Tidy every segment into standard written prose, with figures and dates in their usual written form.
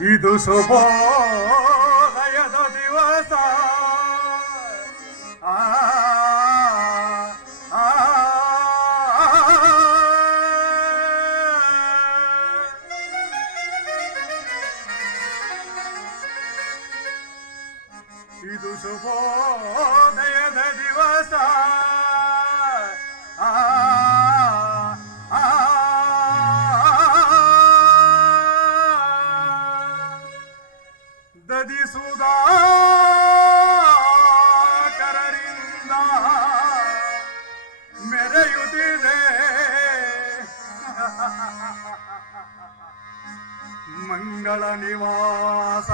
ಇದು ಶುಭೋದಯದ ದಿವಸ. ಆ ಆ, ಇದು ಶುಭೋದಯದ ದಿವಸ. ಆ ದದಿ ಸುಧಾಕರರಿಂದ ಮೆರೆಯುತ್ತಿದೆ ಮಂಗಳ ನಿವಾಸ.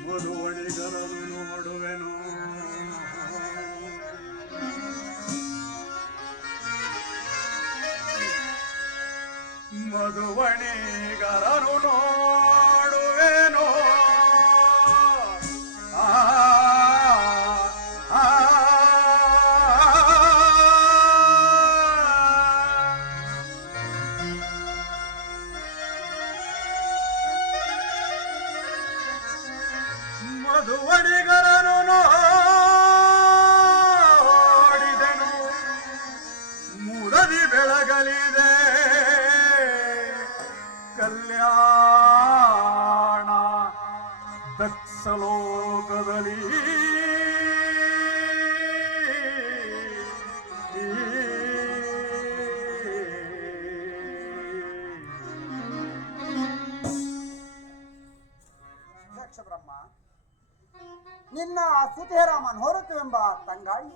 ಮಧುವಣಿಗರನ್ನು ನೋಡುವೆನು, ಮಧುವಣಿಗರನು ನೋಡುವೆನು. ಆ ಆ, ಮಧುವಣಿಗರನು ನೋಡಿದೆನು, ಮೂಡದಿ ಬೆಳಗಲಿದೆ ಕಲ್ಯಾಣ ದಕ್ಷಲೋಕದಲ್ಲಿ. ದಕ್ಷ ಬ್ರಹ್ಮ, ನಿನ್ನ ಸುತೇರಾಮನ್ ಹೊರತುವೆಂಬ ತಂಗಾಳಿ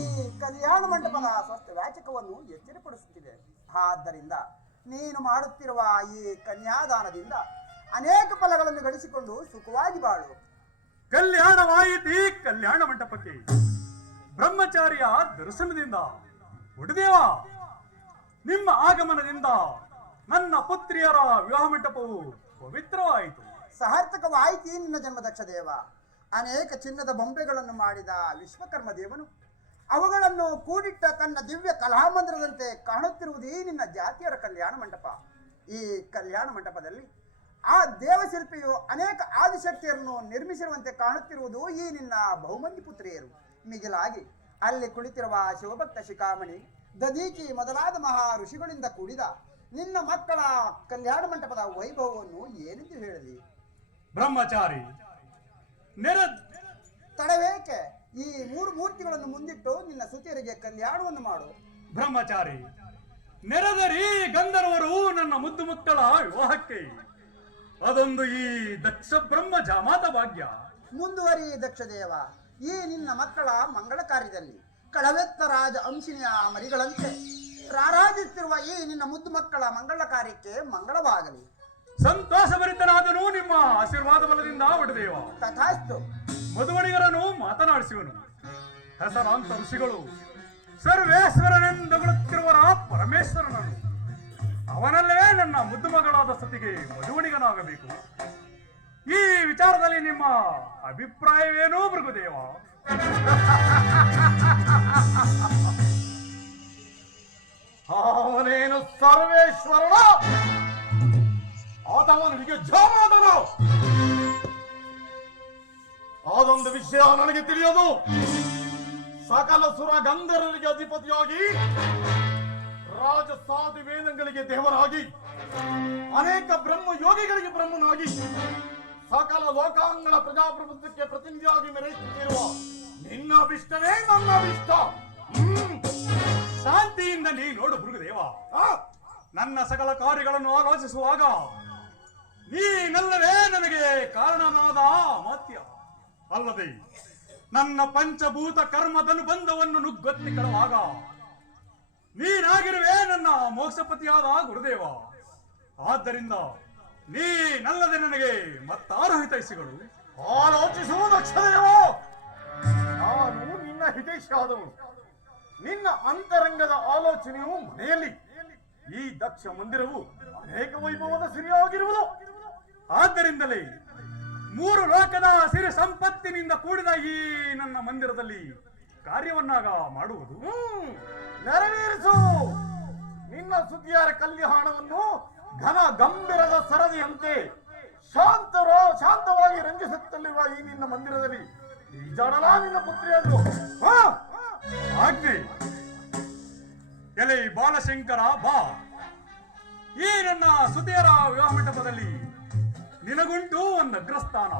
ಈ ಕಲ್ಯಾಣ ಮಂಟಪದ ಸ್ವಸ್ಥ ವ್ಯಾಚಕವನ್ನು ಎಚ್ಚರಿಪಡಿಸುತ್ತಿದೆ. ಆದ್ದರಿಂದ ನೀನು ಮಾಡುತ್ತಿರುವ ಈ ಕನ್ಯಾದಾನದಿಂದ ಅನೇಕ ಫಲಗಳನ್ನು ಗಳಿಸಿಕೊಂಡು ಸುಖವಾಗಿ ಬಾಳು. ಕಲ್ಯಾಣವಾಯಿತಿ ಕಲ್ಯಾಣ ಮಂಟಪಕ್ಕೆ ಬ್ರಹ್ಮಚಾರಿಯ ದರ್ಶನದಿಂದ. ಒಡೆದೇವ, ನಿಮ್ಮ ಆಗಮನದಿಂದ ನನ್ನ ಪುತ್ರಿಯರ ವಿವಾಹ ಮಂಟಪವು ಪವಿತ್ರವಾಯಿತು. ಸಾರ್ಥಕವಾಯಿತಿ ನಿನ್ನ ಜನ್ಮ ದಕ್ಷ ದೇವ. ಅನೇಕ ಚಿನ್ನದ ಬೊಂಬೆಗಳನ್ನು ಮಾಡಿದ ವಿಶ್ವಕರ್ಮ ದೇವನು ಅವುಗಳನ್ನು ಕೂಡಿಟ್ಟ ತನ್ನ ದಿವ್ಯ ಕಲಾಮಂದಿರದಂತೆ ಕಾಣುತ್ತಿರುವುದೇ ನಿನ್ನ ಜಾತಿಯರ ಕಲ್ಯಾಣ ಮಂಟಪ. ಈ ಕಲ್ಯಾಣ ಮಂಟಪದಲ್ಲಿ ಆ ದೇವಶಿಲ್ಪಿಯು ಅನೇಕ ಆದಿಶಕ್ತಿಯರನ್ನು ನಿರ್ಮಿಸಿರುವಂತೆ ಕಾಣುತ್ತಿರುವುದು ಈ ನಿನ್ನ ಬಹುಮಂದಿ ಪುತ್ರಿಯರು. ಮಿಗಿಲಾಗಿ ಅಲ್ಲಿ ಕುಳಿತಿರುವ ಶಿವಭಕ್ತ ಶಿಖಾಮಣಿ, ದದೀಚಿ ಮೊದಲಾದ ಮಹಾ ಋಷಿಗಳಿಂದ ಕೂಡಿದ ನಿನ್ನ ಮಕ್ಕಳ ಕಲ್ಯಾಣ ಮಂಟಪದ ವೈಭವವನ್ನು ಏನೆಂದು ಹೇಳಲಿ? ಬ್ರಹ್ಮಚಾರಿ ತಡವೇಕೆ? ಈ ಮೂರು ಮೂರ್ತಿಗಳನ್ನು ಮುಂದಿಟ್ಟು ನಿನ್ನ ಸುತಿಯರಿಗೆ ಕಲ್ಯಾಣವನ್ನು ಮಾಡು. ಬ್ರಹ್ಮಚಾರಿ, ನೆರೆದರಿ ಗಂಧರ್ವರು ನನ್ನ ಮುದ್ದು ಮಕ್ಕಳ ವಿವಾಹಕ್ಕೆ. ಅದೊಂದು ಈ ದಕ್ಷ ಬ್ರಹ್ಮ ಜಾಮಾತ ಭಾಗ್ಯ. ಮುಂದುವರಿ ದಕ್ಷ ದೇವ. ಈ ನಿನ್ನ ಮಕ್ಕಳ ಮಂಗಳ ಕಾರ್ಯದಲ್ಲಿ ಕಳವೆತ್ತ ರಾಜ ಅಂಶಿನಿಯ ಮರಿಗಳಂತೆ ರಾರಾಜಿಸುತ್ತಿರುವ ಈ ನಿನ್ನ ಮುದ್ದು ಮಕ್ಕಳ ಮಂಗಳ ಕಾರ್ಯಕ್ಕೆ ಮಂಗಳವಾಗಲಿ. ಸಂತೋಷಭರಿತನಾದನು ನಿಮ್ಮ ಆಶೀರ್ವಾದ ಬಲದಿಂದ ಒಡೆದೇವ. ತಥಾಸ್ತು. ಮಧುವಣಿಗರನ್ನು ಮಾತನಾಡಿಸುವನು. ಹೆಸರಾಂತ ಋಷಿಗಳು ಸರ್ವೇಶ್ವರನೆಂದೊಗಳುತ್ತಿರುವರ ಪರಮೇಶ್ವರನನ್ನು, ಅವನಲ್ಲೇ ನನ್ನ ಮುದ್ದು ಮಗಳಾದ ಸತಿಗೆ ಮಧುವಣಿಗನಾಗಬೇಕು. ಈ ವಿಚಾರದಲ್ಲಿ ನಿಮ್ಮ ಅಭಿಪ್ರಾಯವೇನೋ ಭೃಗುದೇವ? ಅವನೇನು ಸರ್ವೇಶ್ವರನ ಆತವನಿಗೆ ಜಾಮಾದನು? ಅದೊಂದು ವಿಷಯ ನನಗೆ ತಿಳಿಯೋದು. ಸಕಲ ಸುರ ಗಂಧರ್ವರಿಗೆ ಅಧಿಪತಿಯಾಗಿ, ರಾಜ ಸಾಧು ವೇದಗಳಿಗೆ ದೇವರಾಗಿ, ಅನೇಕ ಬ್ರಹ್ಮ ಯೋಗಿಗಳಿಗೆ ಬ್ರಹ್ಮನಾಗಿ, ಸಕಲ ಲೋಕಾಂಗಣ ಪ್ರಜಾಪ್ರಭುತ್ವಕ್ಕೆ ಪ್ರತಿನಿಧಿಯಾಗಿ ಮೆರೆಯುತ್ತಿರುವ ನಿನ್ನ ಅಭಿಷ್ಟವೇ ನನ್ನ ಅಭಿಷ್ಟ. ಶಾಂತಿಯಿಂದ ನೀ ನೋಡು ಭೃಗುದೇವ. ನನ್ನ ಸಕಲ ಕಾರ್ಯಗಳನ್ನು ಆಲೋಚಿಸುವಾಗ ನೀನಲ್ಲವೇ ನನಗೆ ಕಾರಣನಾದ ಅಮಾತ್ಯ. ಅಲ್ಲದೆ ನನ್ನ ಪಂಚಭೂತ ಕರ್ಮದನು ಬಂಧವನ್ನು ನುಗ್ಗೊತ್ತಿ ಕಳುವಾಗ ನೀನಾಗಿರುವೆ ನನ್ನ ಮೋಕ್ಷಪತಿಯಾದ ಗುರುದೇವ. ಆದ್ದರಿಂದ ನೀನಲ್ಲದೆ ನನಗೆ ಮತ್ತಾರು ಹಿತೈಷಿಗಳು? ಆಲೋಚಿಸುವ ದಕ್ಷದೇವ, ನಾನು ನಿನ್ನ ಹಿತೈಷಿಯಾದವನು. ನಿನ್ನ ಅಂತರಂಗದ ಆಲೋಚನೆಯು ಮನೆಯಲ್ಲಿ. ಈ ದಕ್ಷ ಮಂದಿರವು ಅನೇಕ ವೈಭವದ ಸಿರಿಯಾಗಿರುವುದು. ಆದ್ದರಿಂದಲೇ ಮೂರು ಲೋಕದ ಸಿರಿ ಸಂಪತ್ತಿನಿಂದ ಕೂಡಿದ ಈ ನನ್ನ ಮಂದಿರದಲ್ಲಿ ಕಾರ್ಯವನ್ನಾಗ ಮಾಡುವುದು. ನೆರವೇರಿಸು. ನಿನ್ನ ಸುದ್ದಿಯಾರ ಕಲ್ಯಾಣವನ್ನು ಘನ ಗಂಭೀರದ ಸರದಿಯಂತೆ ಶಾಂತವಾಗಿ ರಂಜಿಸುತ್ತಲಿರುವ ಈ ನಿನ್ನ ಮಂದಿರದಲ್ಲಿ ಈ ಜಡಲ ನಿನ್ನ ಪುತ್ರಿಯಾದ್ರು. ಆಜ್ಞೆ. ಎಲೆ ಬಾಲಶಂಕರ ಬಾ. ಈ ನನ್ನ ಸುತಿಯರ ವಿವಾಹ ಮಂಟಪದಲ್ಲಿ ನಿನಗುಂಟು ಒಂದು ಅಗ್ರಸ್ಥಾನ.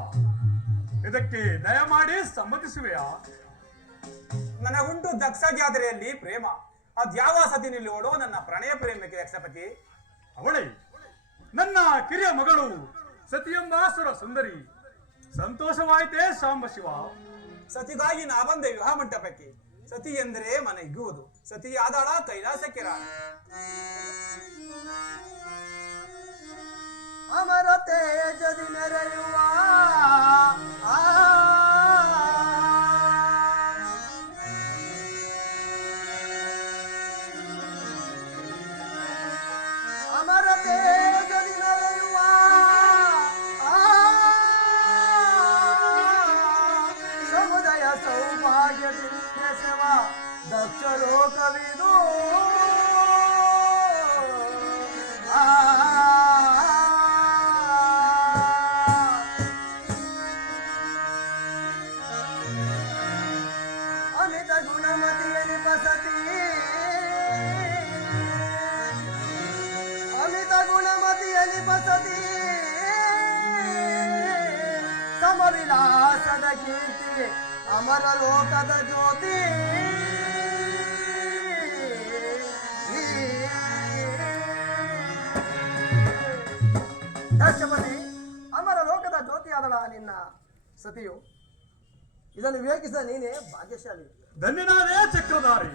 ಇದಕ್ಕೆ ದಯಮಾಡಿ ಸಮ್ಮತಿಸುವೆಯಾ? ನನಗುಂಟು ದಕ್ಷ ಜಾತ್ರೆಯಲ್ಲಿ ಪ್ರೇಮ. ಅದ್ಯಾವ ಸತಿ ನಿಲ್ಲೋಡು ನನ್ನ ಪ್ರಣಯ ಪ್ರೇಮಕ್ಕೆ ದಕ್ಷಪತಿ. ಅವಳೇ ನನ್ನ ಕಿರಿಯ ಮಗಳು ಸತಿಯಂಬಾಸುರ ಸುಂದರಿ. ಸಂತೋಷವಾಯಿತೇ ಸಾಂಬ ಶಿವ? ಸತಿಗಾಗಿ ನಾ ಬಂದೆ ವಿವಾಹ ಮಂಟಪಕ್ಕೆ. ಸತಿ ಎಂದರೆ ಮನ ಇಗ್ಗುವುದು. ಸತಿಯಾದಳ ಕೈಲಾಸಕ್ಕೆ ರಾಣ. ಅಮರ ತೇಜದಿ ಮೆರೆಯುವ ಅಮರ ತೇಜದಿ ಮೆರೆಯುವ ಸಮುದಯ ಸೌಭಾಗ್ಯದಿಂದ ಸೇವ ದಕ್ಷ ಲೋಕವಿದು. ಅಮಿತ ಗುಣಮತಿಯಲ್ಲಿ ಬಸತಿ, ಅಮಿತ ಗುಣಮತಿಯಲ್ಲಿ ಬಸತಿ, ಸಮವಿಲಾಸದ ಕೀರ್ತಿ, ಅಮರ ಲೋಕದ ಜ್ಯೋತಿ. ದಕ್ಷಪತಿ, ಅಮರ ಲೋಕದ ಜ್ಯೋತಿಯಾದಳ ನಿನ್ನ ಸತಿಯು. ಇದನ್ನು ವಿವೇಕಿಸಿದ ನೀನೇ ಭಾಗ್ಯಶಾಲಿ. ಧನ್ಯನಾದೇ ಚಕ್ರಧಾರಿ.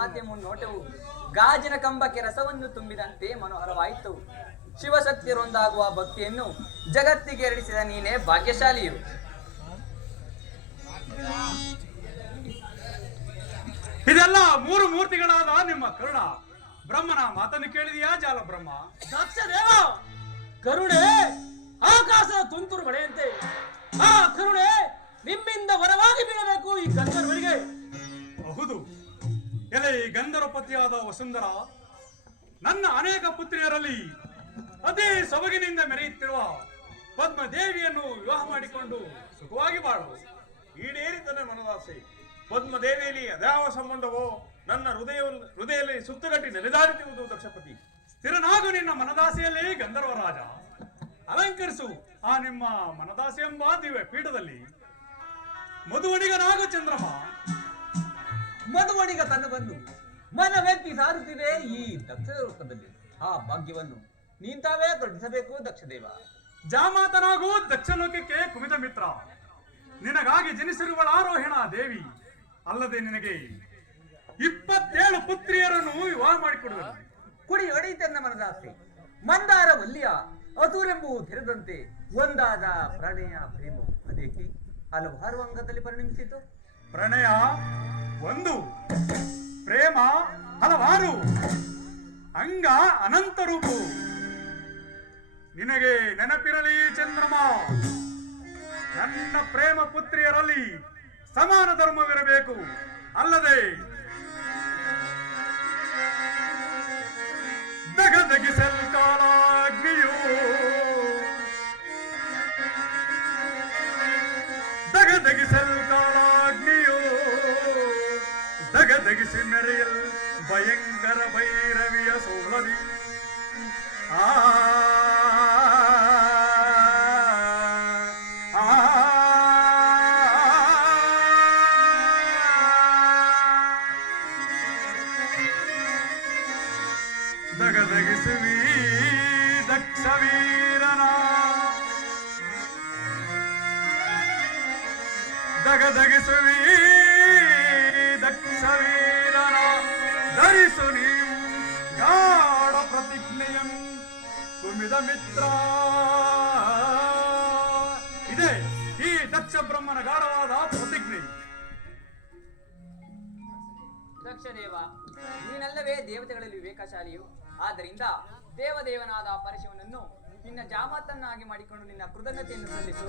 ಮಾತೆ ಮುನ್ನೋಟವು ಗಾಜಿನ ಕಂಬಕ್ಕೆ ರಸವನ್ನು ತುಂಬಿದಂತೆ ಮನೋಹರವಾಯಿತು. ಶಿವಶಕ್ತಿಯರೊಂದಾಗುವ ಭಕ್ತಿಯನ್ನು ಜಗತ್ತಿಗೆ ಹರಡಿಸಿದ ನೀನೇ ಭಾಗ್ಯಶಾಲಿಯು. ಇದೆಲ್ಲ ಮೂರು ಮೂರ್ತಿಗಳಾದ ನಿಮ್ಮ ಕರುಣ ಬ್ರಹ್ಮನ ಮಾತನ್ನು ಕೇಳಿದೆಯಾ ಜಾಲ ಬ್ರಹ್ಮ? ದಕ್ಷ ದೇವ, ಕರುಣೆ ಆಕಾಶದ ತುಂತುರು ಮಳೆಯಂತೆ ಆ ಕರುಣೆ ನಿಮ್ಮಿಂದ ವರವಾಗಿ ಬೀಳಬೇಕು ಈ ಗಂಧರ್ವರಿಗೆ. ಹೌದು, ಎಲೆ ಗಂಧರ್ವ ಪತಿಯಾದ ವಸುಂಧರ, ನನ್ನ ಅನೇಕ ಪುತ್ರಿಯರಲ್ಲಿ ಅದೇ ಸೊಬಗಿನಿಂದ ಮೆರೆಯುತ್ತಿರುವ ಪದ್ಮದೇವಿಯನ್ನು ವಿವಾಹ ಮಾಡಿಕೊಂಡು ಸುಖವಾಗಿ ಬಾಳು. ಈಡೇರಿತನೆ ಮನದಾಸೆ. ಪದ್ಮದೇವಿಯಲ್ಲಿ ಅದ್ಯಾವ ಸಂಬಂಧವೋ ನನ್ನ ಹೃದಯದಲ್ಲಿ ಸುತ್ತುಗಟ್ಟಿ ನೆಲೆದಾಡುತ್ತಿರುವುದು ದಕ್ಷಪತಿ. ಸ್ಥಿರನಾಗು ನಿನ್ನ ಮನದಾಸೆಯಲ್ಲಿ ಗಂಧರ್ವ ರಾಜ. ಅಲಂಕರಿಸು ಆ ನಿಮ್ಮ ಮನದಾಸೆ ಎಂಬ ದಿವ್ಯ ಪೀಠದಲ್ಲಿ. ಮಧುವಣಿಗನಾಗು ಚಂದ್ರಮ. ಮಧುವಣಿಗ ತನ್ನವನ್ನು ಮನವೆತ್ತಿ ಸಾರುತ್ತಿದೆ ಈ ದಕ್ಷ ಲೋಕದಲ್ಲಿ. ಆ ಭಾಗ್ಯವನ್ನು ನೀಂತಾವೇ ಕರುಣಿಸಬೇಕು ದಕ್ಷದೇವ. ಜಾಮಾತನಾಗು ದಕ್ಷಲೋಕಕ್ಕೆ ಕುಮಿತ ಮಿತ್ರ. ನಿನಗಾಗಿ ಜನಿಸಿರುವಳಾರೋಹಿಣ ದೇವಿ. ಅಲ್ಲದೆ ನಿನಗೆ 27 ಪುತ್ರಿಯರನ್ನು ವಿವಾಹ ಮಾಡಿಕೊಡುವರು. ಕುಡಿ ಹೊಡೆಯಿತೆನ್ನ ಮನದಾಸೆ. ಮಂದಾರ ವಲ್ಲಿಯ ಅಸುರೆಂಬು ತೆರೆದಂತೆ ಒಂದಾದ ಪ್ರಣಯ ಪ್ರೇಮವು ಅದೇಕೆ ಹಲವಾರು ಅಂಗದಲ್ಲಿ ಪರಿಣಮಿಸಿತು. ಪ್ರಣಯ ಒಂದು, ಪ್ರೇಮ ಹಲವಾರು, ಅಂಗ ಅನಂತ ರೂಪು. ನಿನಗೆ ನೆನಪಿರಲಿ ಚಂದ್ರಮ, ನನ್ನ ಪ್ರೇಮ ಪುತ್ರಿಯರಲ್ಲಿ ಸಮಾನ ಧರ್ಮವಿರಬೇಕು. ಅಲ್ಲದೆ ದಗದಗಿಸಲ್ ಕಾಲಾಗ್ನಿಯು, ದಗದಗಿಸಲ್ ಕಾಲಾಗ್ನಿಯು, ದಗದಗಿಸಿ ಮೆರೆಯಲ್ ಭಯಂಕರ ಭೈರವಿಯ ಸೋಲದಿ. ದಗದಗಿಸುವಿ ದಕ್ಷ ವೀರನ, ದಗದಗಿಸುವಿ ದಕ್ಷ ವೀರನ, ಧರಿಸು ನೀಂ ಗಾಢ ಪ್ರತಿಜ್ಞೆಯಂ ಕುಮಿದ ಮಿತ್ರ. ಇದೆ ಈ ದಕ್ಷ ಬ್ರಹ್ಮನ ಗಾಢವಾದ ಪ್ರತಿಜ್ಞೆ. ದಕ್ಷದೇವ, ನೀನಲ್ಲವೇ ದೇವತೆಗಳಲ್ಲಿ ವಿವೇಕಶಾಲಿಯು. ಆದ್ದರಿಂದ ದೇವದೇವನಾದ ಪರಶಿವನನ್ನು ನಿನ್ನ ಜಾಮಾತನ್ನಾಗಿ ಮಾಡಿಕೊಂಡು ನಿನ್ನ ಕೃತಜ್ಞತೆಯನ್ನು ಸಲ್ಲಿಸು.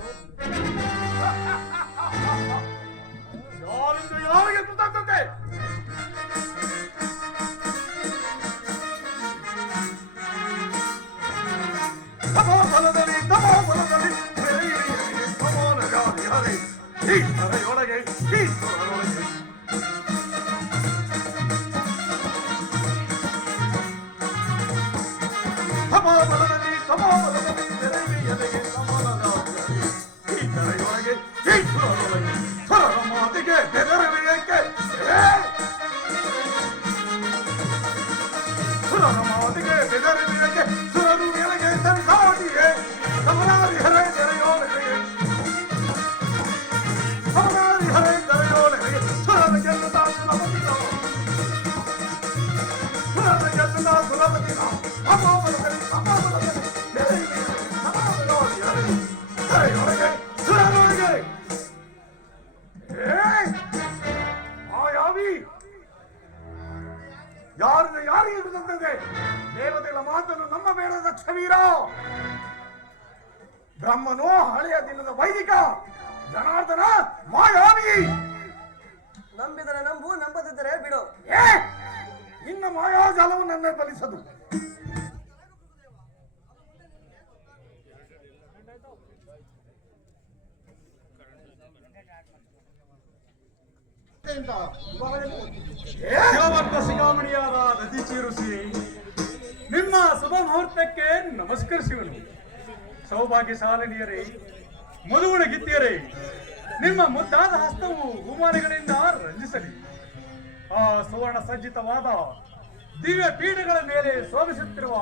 ಯಾರಿಂದ ಯಾರಿಗೆ ಕೃತಜ್ಞತೆ? ತಮೋಬಲದಲ್ಲಿ ತಮೋಬಲದಲ್ಲಿ ತಮೋನಗಾದಿ ಹರಿ ಈಶ್ವರಯೊಳಗೆ ಈಶ್ವರನೊಳಗೆ ತಮೋಬಲದಲ್ಲಿ ತಮೋಬಲದಲ್ಲಿ ತೆರೆಯಲಿಗೆ ತಮೋನಗಾದಿ ಈಶ್ವರಯೊಳಗೆ ಈಶ್ವರನೊಳಗೆ ಸ್ವರರ ಮಾತಿಗೆ ಬೆದರಬೇಕೆ ಸುರರ ಮಾತಿಗೆ ಬೆದರಬೇಕೆ ಸುರರು ಎಳೆಗೆ ಸರಿಸಾಟಿಯೇ ಸಮನಾರಿ ಹರೇ ತೆರೆಯೋಳೆಗೆ ಸಮನಾರಿ ಹರೇ ತೆರೆಯೋಳೆಗೆ ಸುರರ ಗೆಲ್ಲದ ಸುಲಭದಿನ ಸುರರ ಗೆಲ್ಲದ ಸುಲಭದಿನ ಅಮೋಬಲದಲ್ಲಿ ಅಮೋಬಲದಲ್ಲಿ ತೆರೆಯೊಳಗೆ ಸುರರೊಳಗೆ ಮಾಯಾವಿ ಯಾರಿಂದ ಯಾರಿಗೆ ಬಿಡುತ್ತದೆ? ದೇವತೆಗಳ ಮಾತನ್ನು ನಮ್ಮ ಬೇಡ ದಕ್ಷವೀರ. ಬ್ರಹ್ಮನೋ ಹಳೆಯ ದಿನದ ವೈದಿಕ, ಜನಾರ್ದನ ಮಾಯಾವಿ. ನಂಬಿದರೆ ನಂಬು, ನಂಬದಿದ್ದರೆ ಬಿಡು. ನಿನ್ನ ಮಾಯಾಜಾಲವು ನನ್ನ ಫಲಿಸದು. ಶಿವಭಕ್ತ ಶಿಖಾಮಣಿಯಾದ ದಧೀಚಿ ಋಷಿ ನಿಮ್ಮ ಶುಭ ಮುಹೂರ್ತಕ್ಕೆ ನಮಸ್ಕರಿಸುವನು. ಸೌಭಾಗ್ಯಶಾಲಿನಿಯರೇ, ಮಧುಗುಣ ಗಿತ್ತಿಯರೇ, ನಿಮ್ಮ ಮುದ್ದಾದ ಹಸ್ತವು ಹೂಮಾಲೆಗಳಿಂದ ರಂಜಿಸಲಿ. ಆ ಸುವರ್ಣ ಸಜ್ಜಿತವಾದ ದಿವ್ಯ ಪೀಠಗಳ ಮೇಲೆ ಶೋಭಿಸುತ್ತಿರುವ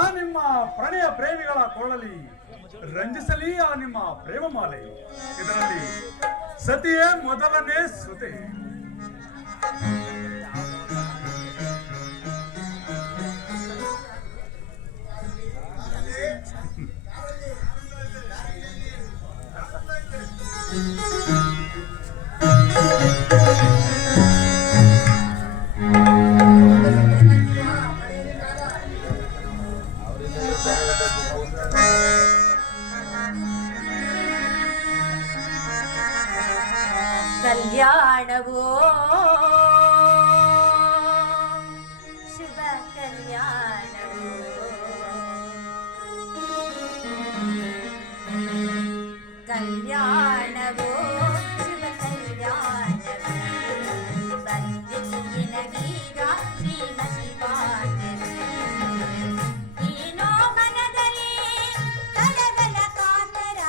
ಆ ನಿಮ್ಮ ಪ್ರಣಯ ಪ್ರೇಮಿಗಳ ಕೊಳ್ಳಲಿ ರಂಜಿಸಲಿ ಆ ನಿಮ್ಮ ಪ್ರೇಮ ಮಾಲೆ. ಇದರಲ್ಲಿ ಸತಿಯೇ ಮೊದಲನೇ ಸುತೆ. ಕಲ್ಯಾಣವೋ ಶುಭ ಕಲ್ಯಾಣವೋ ಕಲ್ಯಾಣವೋ ಶುಭ ಕಲ್ಯಾಣವೋ ಬಂದಿನ ಗೀಗ ಶ್ರೀಮತಿ ಭಾಗ್ಯವಿ ಏನೋ ಮನದಲ್ಲಿ ಕಲಬಲ ಕಾತರ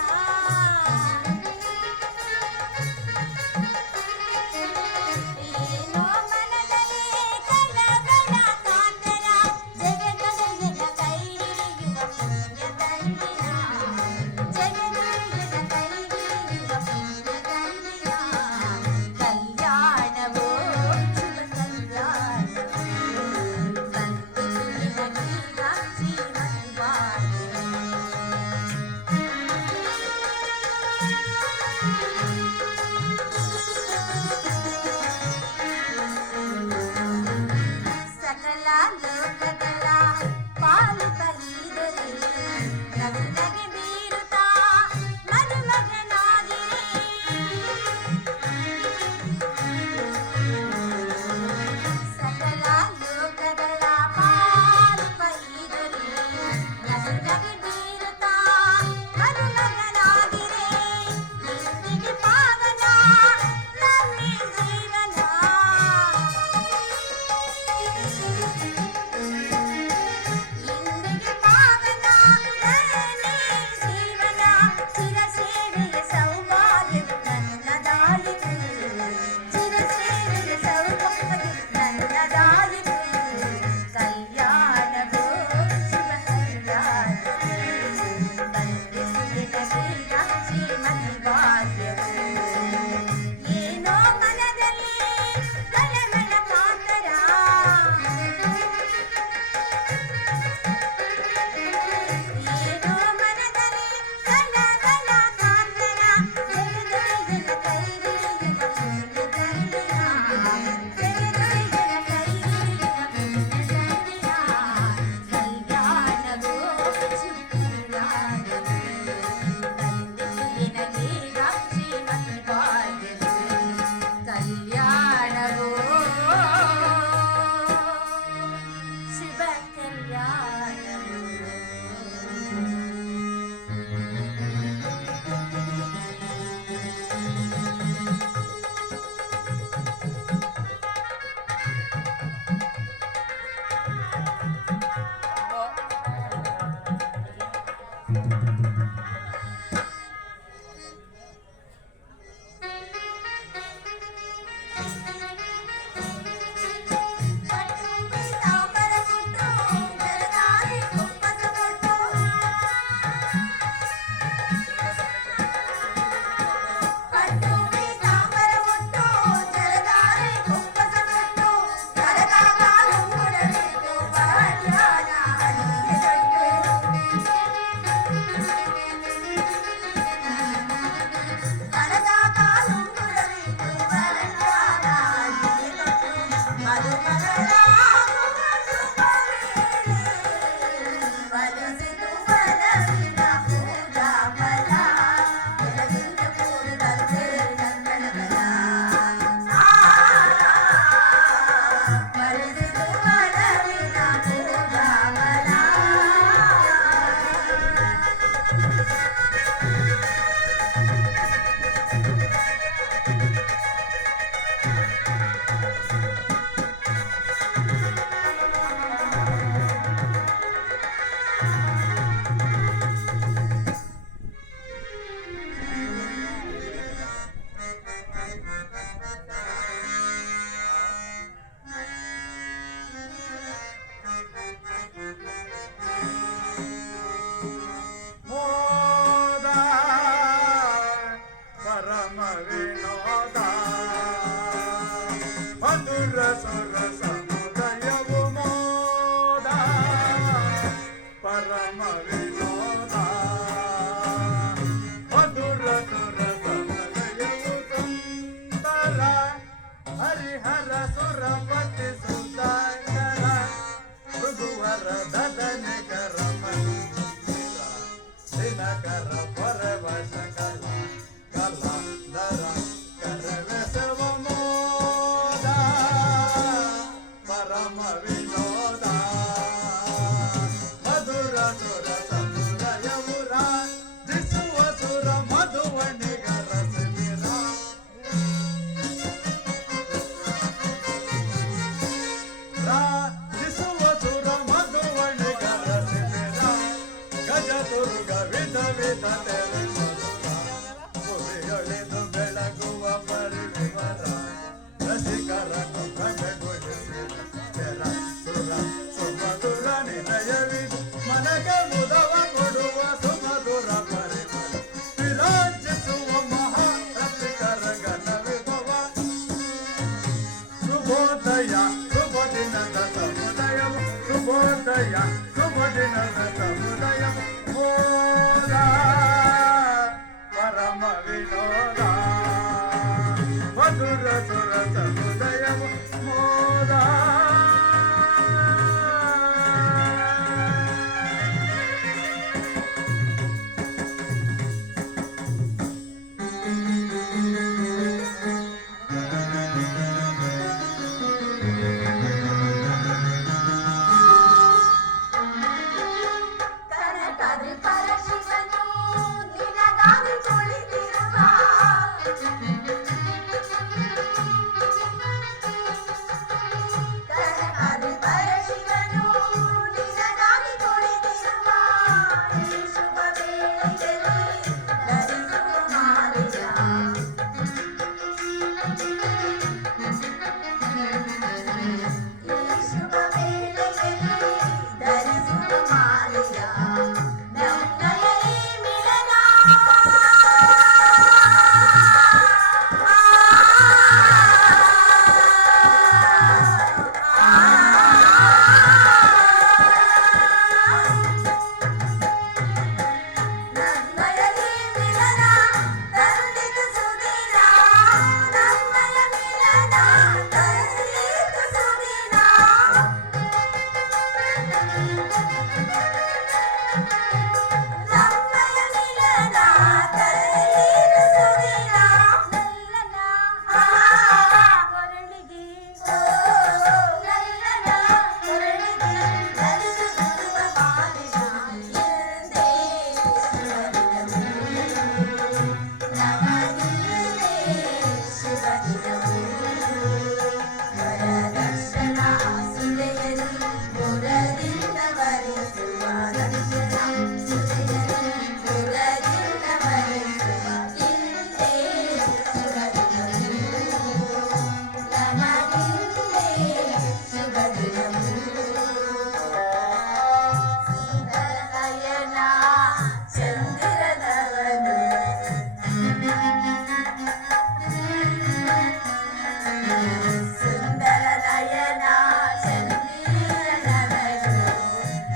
ಮುರಿಯೊಳೆದು ಬೆಳಗುವ ಪರಿವಿವರ ರಸಿಕರನ್ನು ಭ್ರಮೆಗೊಳಿಸಿದ ಕೆಲ ಸುರ ಸುಮಧುರ ನಿಲಯವಿದು ಮನಗೆ ಮುದವ ಕೊಡುವ ಸುಮಧುರ ಪರಿಮಳ ವಿರಾಜಿಸುವ ಮಹಾರಸಿಕರ ಗಣವಿಭವ ಶುಭೋದಯ ಶುಭ ದಿನದ ಸಮುದಯವು ಶುಭೋದಯ ಶುಭ ದಿನದ ಸಮುದಯವು ಮೋದ ಪರಮ ವಿನೋದ ಮಧುರ ಸುರ ಸಮುದಯವು ಮೋದ ಕನಕಾದ್ರಿ ಪರಶಿವನು ನಿನಗಾಗಿ ಕುಳಿತಿರುವ ಕನಕಾದ್ರಿ ಪರಶಿವನು ನಿನಗಾಗಿ ಕುಳಿತಿರುವ ಈ ಶುಭ ವೇಳೆಯಲ್ಲಿ ಧರಿಸುವ ಮಾಲೆಯ ಈ ಶುಭ ವೇಳೆಯಲ್ಲಿ ಧರಿಸುವ ಮಾಲೆಯ ನಮ್ಮಯೇ ಮಿಲನ ನಮ್ಮಯೇ ಮಿಲನ ತಂದಿತು ಸುದಿನ ನಮ್ಮಯ ಮಿಲನ ತಂದಿತು ಸುದಿನ ನಮ್ಮಯ ಮಿಲನ ತಂದಿತು ಸುದಿನ ನಲ್ಲನ ಕೊರಳಿಗೆ ನಲ್ಲನ ಕೊರಳಿಗೆ ಧರಿಸುತ್ತಿರುವ ಮಾಲೆಯ ಎಂದೇ ನಮಗಿಂದೇ ಶುಭ ದಿನವು ವರದಕ್ಷಿಣ ಸುದೆಯಲ್ಲಿ ಮುರದಿಂದ ವರಿಸುವ ದಕ್ಷಿಣ ಸುದೆಯಲ್ಲಿ ಮುರದಿಂದ ವರಿಸುವ ಇಂದೇ ಶುಭ ದಿನವು ನಮಗಿಂದೇ ಶುಭ ದಿನವು ಸುಂದರನಯನ ಚಂದಿರನವನು ಸುಂದರನಯನ ಚಂದಿರನವನು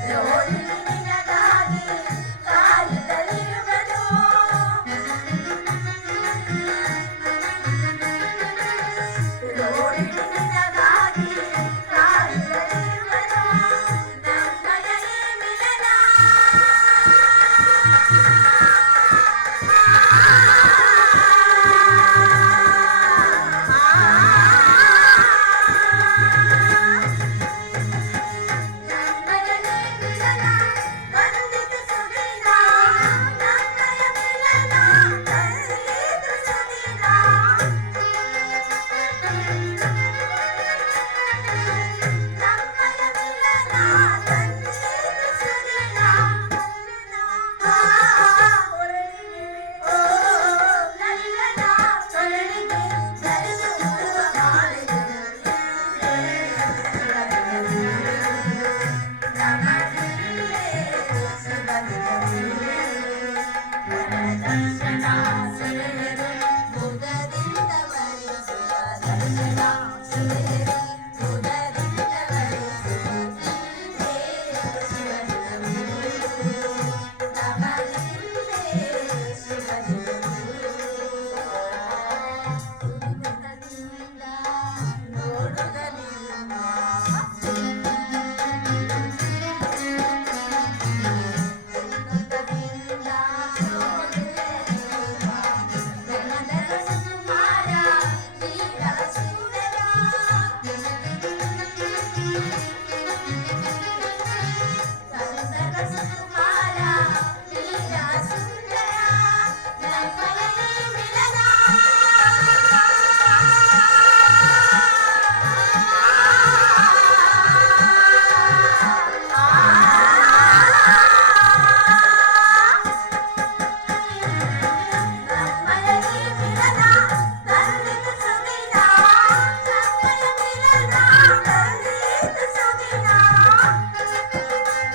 ರೋಹಿಣಿನ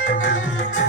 ಿ